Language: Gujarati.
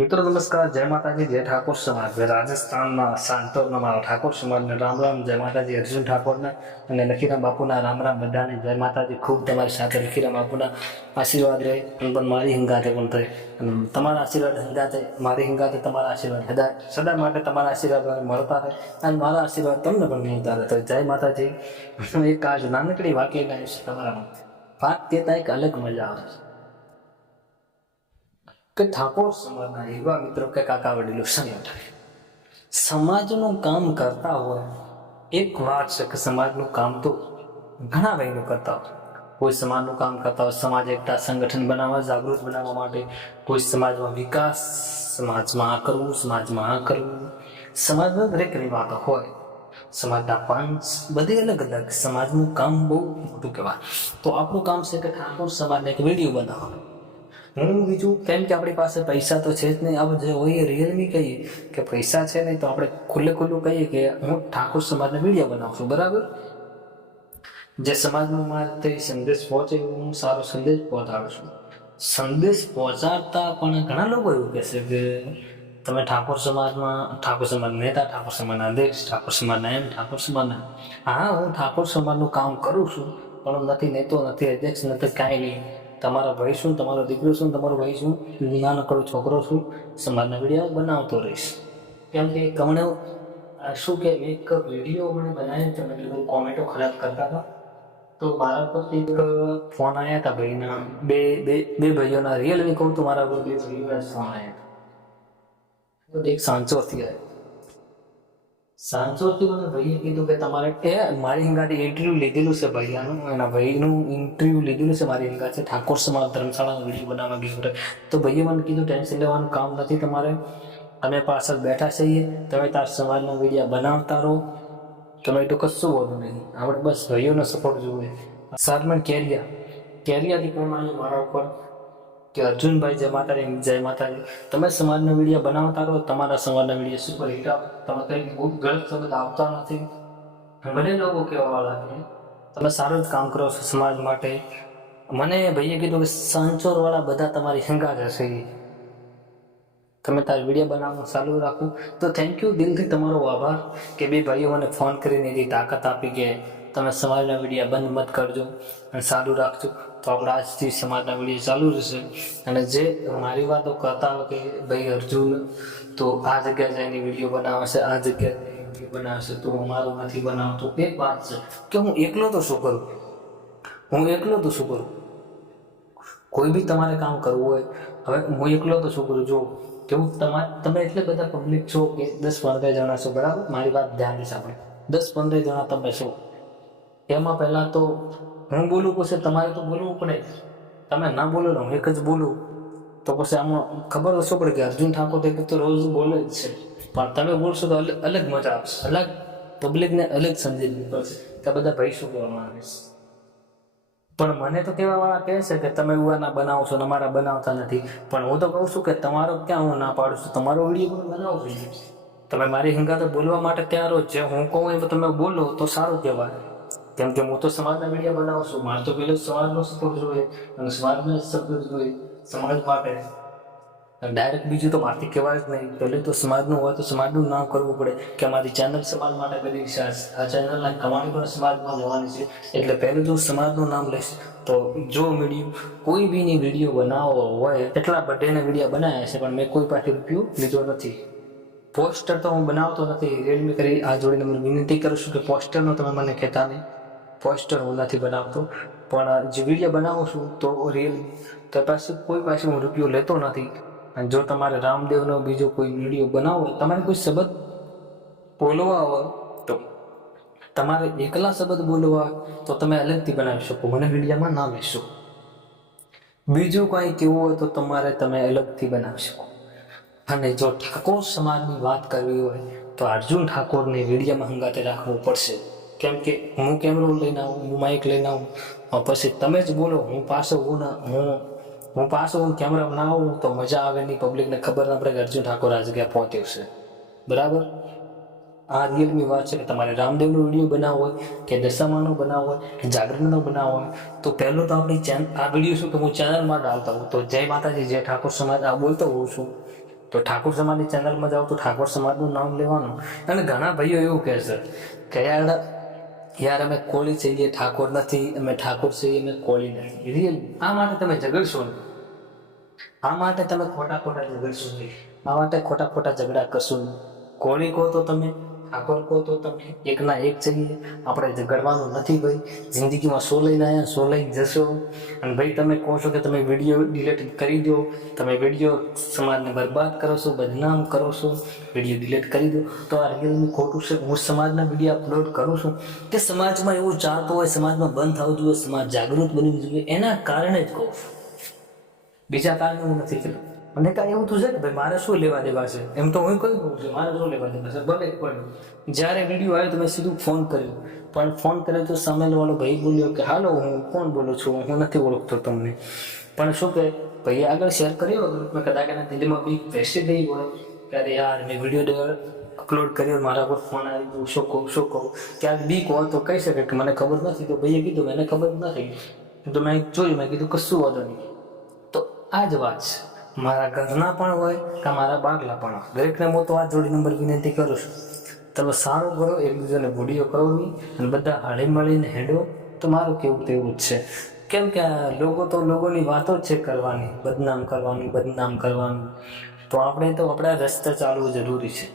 મિત્રો નમસ્કાર, જય માતાજી, જય ઠાકોર સમાજ. રાજસ્થાનના સાંતોરના મારા ઠાકોર સમાજને રામ રામ. જય માતાજી અર્જુન ઠાકોરના અને લખીરામ બાપુના રામ રામ બધાને જય માતાજી. ખૂબ તમારી સાથે લખીરામ બાપુના આશીર્વાદ રહે પણ મારી હિંગાતે પણ રહે. તમારા આશીર્વાદ હિંગાતે મારી હિંગાતે તમારા આશીર્વાદ સદા માટે તમારા આશીર્વાદ મળતા રહે અને મારા આશીર્વાદ તમને પણ મળતા રહે. તો જય માતાજી. એક આજ નાનકડી વાક્ય ગાઈશ તમારા માટે. વાત કહેતા એક અલગ મજા આવે છે કે ઠાકોર સમાજના એવા મિત્રો કે કાકા વડીલો સંગઠન સમાજનું કામ કરતા હોય. એક વાત છે કે સમાજનું કામ તો ઘણા બહેનો કરતા હોય. કોઈ સમાજનું કામ કરતા હોય, સમાજ એકતા સંગઠન બનાવવા, જાગૃત બનાવવા માટે. કોઈ સમાજમાં વિકાસ, સમાજમાં આ કરવું, સમાજમાં આ કરવું. સમાજમાં દરેકની વાતો હોય. સમાજના પંચ બધી અલગ અલગ. સમાજનું કામ બહુ મોટું કહેવાય. તો આપણું કામ છે કે ઠાકોર સમાજને એક વિડીયો બનાવવાનો. હું બીજું કેમ કે આપણી પાસે પૈસા તો છે જ નહીં. આપણે જે હોય રિયલમી કહીએ કે પૈસા છે નહીં તો આપણે ખુલ્લું કહીએ કે હું ઠાકોર સમાજને વિડીયો બનાવું છું, બરાબર. જે સમાજમાં મારે સંદેશ પહોંચે હું સારો સંદેશ પહોંચાડું છું. સંદેશ પહોંચાડતા પણ ઘણા લોકો એવું કહેશે કે તમે ઠાકોર સમાજના નેતા, ઠાકોર સમાજના અધ્યક્ષ, ઠાકોર સમાજના એમ, ઠાકોર સમાજના. હા, હું ઠાકોર સમાજનું કામ કરું છું પણ નથી નેતો, નથી અધ્યક્ષ, નથી કાંઈ નહીં. તમારા ભાઈ છું, તમારો દીકરો છું, તમારો ભાઈ છું, નાનકડો છોકરો છું. સમાજના વિડીયો બનાવતો રહીશ. કેમ કે કમણે શું કે એક વિડીયો મને બનાવ્યો તો એટલે કોમેન્ટો ખરાબ કરતા હતા. તો મારા પરથી એક ફોન આવ્યા હતા ભાઈના, બે ભાઈઓના. રિયલમી કહું તો મારા પર બે ભાઈઓના ફોન આવ્યા હતા. તો એક સાંચોરથી આવ્યો. સાંચોરથી મને ભાઈએ કીધું કે તમારે મારી હિંગાથી ઇન્ટરવ્યૂ લીધેલું છે ભાઈયાનું. એના ભાઈનું ઇન્ટરવ્યૂ લીધેલું છે મારી હિંગા છે. ઠાકોર સમાજ ધર્મશાળાનો વિડીયો બનાવવા ગયું. તો ભાઈએ મને કીધું ટેન્શન લેવાનું કામ નથી તમારે, અમે પાછળ બેઠા છીએ, તમે તાર સમાજનો વિડીયો બનાવતા રહો, તમે તો કશું બોલું નહીં. આપણે બસ ભાઈઓનો સપોર્ટ જોઈએ. સારમન કેરિયાથી કોણ આવ્યું મારા ઉપર કે અર્જુનભાઈ જય માતાજી, તમે સમાજનો વિડીયો બનાવતા રહો, તમારા સમાજના વિડીયો સુપર હિટ આપ. તમે કંઈ બહુ ગલત શબ્દ આવતા નથી. ઘણા લોકો કહેવા વાળા કે તમે સારું જ કામ કરો છો સમાજ માટે. મને ભાઈએ કીધું કે સાંચોરવાળા બધા તમારી હંગા જશે, તમે તારી વિડીયો બનાવવાનું ચાલુ રાખું. તો થેન્ક યુ, દિલથી તમારો આભાર કે બે ભાઈઓ મને ફોન કરીને એની તાકાત આપી કે તમે સમાજના વિડીયો બંધ મત કરજો અને ચાલુ રાખજો. તો આપણે આજથી સમાજના વિડીયો ચાલુ રહેશે. અને જે મારી વાતો કરતા હોય કે ભાઈ અર્જુન તો આ જગ્યાએ જઈને વિડીયો બનાવશે, આ જગ્યાએ વિડીયો બનાવશે, તો અમારું નથી બનાવતો. એક વાત છે કે હું એકલો તો શું કરું, કોઈ બી તમારે કામ કરવું હોય, હવે હું એકલો તો શું કરું. જો કેવું તમે એટલે બધા પબ્લિક છો કે 10-15 જણા છો, બરાબર. મારી વાત ધ્યાન સાંભળો. 10-15 જણા તમે છો, એમાં પહેલાં તો હું બોલું, પછી તમારે તો બોલવું પડે. તમે ના બોલો ને હું એક જ બોલું તો પછી આમાં ખબર હશો પડે કે અર્જુન ઠાકોર તો રોજ બોલે જ છે. પણ તમે બોલશો તો અલગ મજા આવશે, અલગ પબ્લિકને અલગ સમજી પડશે કે બધા ભાઈ શું કહેવામાં આવે છે. પણ મને તો કહેવાવાળા કહે છે કે તમે ઉવાના બનાવો છો ને અમારા બનાવતા નથી. પણ હું તો કહું છું કે તમારો ક્યાં હું ના પાડું છું, તમારો વિડીયો પણ બનાવો જોઈએ. તમે મારી હંગાતે બોલવા માટે તૈયાર હો. જે હું કહું એમ તમે બોલો તો સારું કહેવાય. કેમ કે હું તો સમાજના વિડીયો બનાવું છું. મારે તો પેલો સમાજનો સપોર્ટ જોઈએ અને સમાજનો સપોર્ટ જોઈએ સમાજ માટે. ડાયરેક્ટ બીજું તો મારથી કહેવાય જ નહીં. પહેલું તો સમાજનું હોય તો સમાજનું નામ કરવું પડે કે અમારી ચેનલ સમાજ માટે બની છે, આ ચેનલના કમાણી પણ સમાજમાં જવાની છે. એટલે પહેલું તો સમાજનું નામ લઈશ. તો જો વિડીયો કોઈ બીની વિડીયો બનાવવો હોય, એટલા બર્થડેના વિડીયો બનાવ્યા છે પણ મેં કોઈ પાસે રૂપિયો લીધો નથી. પોસ્ટર તો હું બનાવતો નથી. રિયલમી કરી આ જોડીને મને વિનંતી કરું છું કે પોસ્ટરનો તમે મને કહેતા નહીં. પોસ્ટર હું નથી બનાવતો, પણ જે વિડીયો બનાવું છું તો તો કોઈ પાસે હું રૂપિયો લેતો નથી. અને જો તમારે રામદેવનો બીજો કોઈ વિડીયો બનાવવો હોય, તમારે કોઈ શબ્દ બોલવા હોય તો તમારે એકલા શબ્દ બોલવા તો તમે અલગથી બનાવી શકો, મને વિડીયોમાં ના લેશો. બીજું કંઈ કેવું હોય તો તમે અલગથી બનાવી શકો. અને જો ઠાકોર સમાજની વાત કરવી હોય તો અર્જુન ઠાકોરને વિડીયોમાં હંગાતે રાખવું પડશે. કેમ કે હું કેમેરો લઈને આવું, હું માઇક લઈને આવું, પછી તમે જ બોલો. હું પાછો કેમેરા ના આવું તો મજા આવે નહીં. પબ્લિકને ખબર ના પડે કે અર્જુન ઠાકોર આ જગ્યાએ પહોંચ્યો છે, બરાબર. આ રિયલમી વાત છે કે તમારે રામદેવનો વિડીયો બનાવવો હોય કે દશામાનો બનાવવો હોય કે જાગરણનો બનાવવો હોય તો પહેલું તો આપણી આ વિડીયો શું કે હું ચેનલમાં ડાલતા હોઉં. તો જય માતાજી, જય ઠાકોર સમાજ આ બોલતો હોઉં છું. તો ઠાકોર સમાજની ચેનલમાં જાઓ તો ઠાકોર સમાજનું નામ લેવાનું. અને ઘણા ભાઈઓ એવું કહે છે કે યાર અમે કોળી છીએ, ઠાકોર નથી, અમે ઠાકોર છીએ, અમે કોળી નથી. રિયલ આ માટે તમે ઝઘડશો નહીં, આ માટે તમે ખોટા ઝઘડશો નહીં, આ માટે ખોટા ઝઘડા કરશો નહીં. કોળી કહો તો તમે, ઠાકોર કહો તો તમે, એકના એક છીએ. આપણે ઝઘડવાનું નથી ભાઈ. જિંદગીમાં સો લઈને આવ્યા, સો લઈને જશો. અને ભાઈ તમે કહો છો કે તમે વિડીયો ડિલીટ કરી દો, તમે વિડીયો સમાજને બરબાદ કરો છો, બદનામ કરો છો, વિડીયો ડિલીટ કરી દો, તો આ રિયલમાં ખોટું છે. હું સમાજના વિડીયો અપલોડ કરું છું કે સમાજમાં એવું ચાલતું હોય, સમાજમાં બંધ થવું જોઈએ, સમાજ જાગૃત બનવું જોઈએ, એના કારણે જ કહું છું. બીજા કારણે હું નથી કહેતો. મને કાંઈ એવું તો છે કે ભાઈ મારે શું લેવા દેવા છે, એમ તો હું કહી દઉં છું મારે શું લેવા દેવા છે. ભલે પણ જ્યારે વિડીયો આવ્યો તો મેં સીધું ફોન કર્યો, પણ ફોન કર્યો તો સામેવાળો ભાઈ બોલ્યો કે હાલો હું કોણ બોલું છું, હું નથી ઓળખતો તમને. પણ શું કે ભાઈએ આગળ શેર કર્યો ગ્રુપમાં, કદાચ એના દિલમાં બી બેસી ગઈ હોય કે અરે યાર મેં વિડીયો અપલોડ કર્યો, મારા પર ફોન આવી ગયો, શું કહું. ક્યાંક બીક હોય તો કહી શકે કે મને ખબર નથી. તો ભાઈએ કીધું મને ખબર નથી, તો મેં જોયું, મેં કીધું કશું વાંધો નહીં. તો આ જ વાત છે, મારા ઘરના પણ હોય કે મારા બાગલા પણ હોય, દરેકને હું તો આ જોડી નંબર વિનંતી કરું છું. તમે સારું કરો, એકબીજાને વિડીયો કરો નહીં, અને બધા હળી મળીને હેડો. તો મારું કેવું તેવું જ છે. કેમ કે લોકો તો લોકોની વાતો જ છે કરવાની, બદનામ કરવાનું. તો આપણે તો આપણા રસ્તે ચાલવું જરૂરી છે.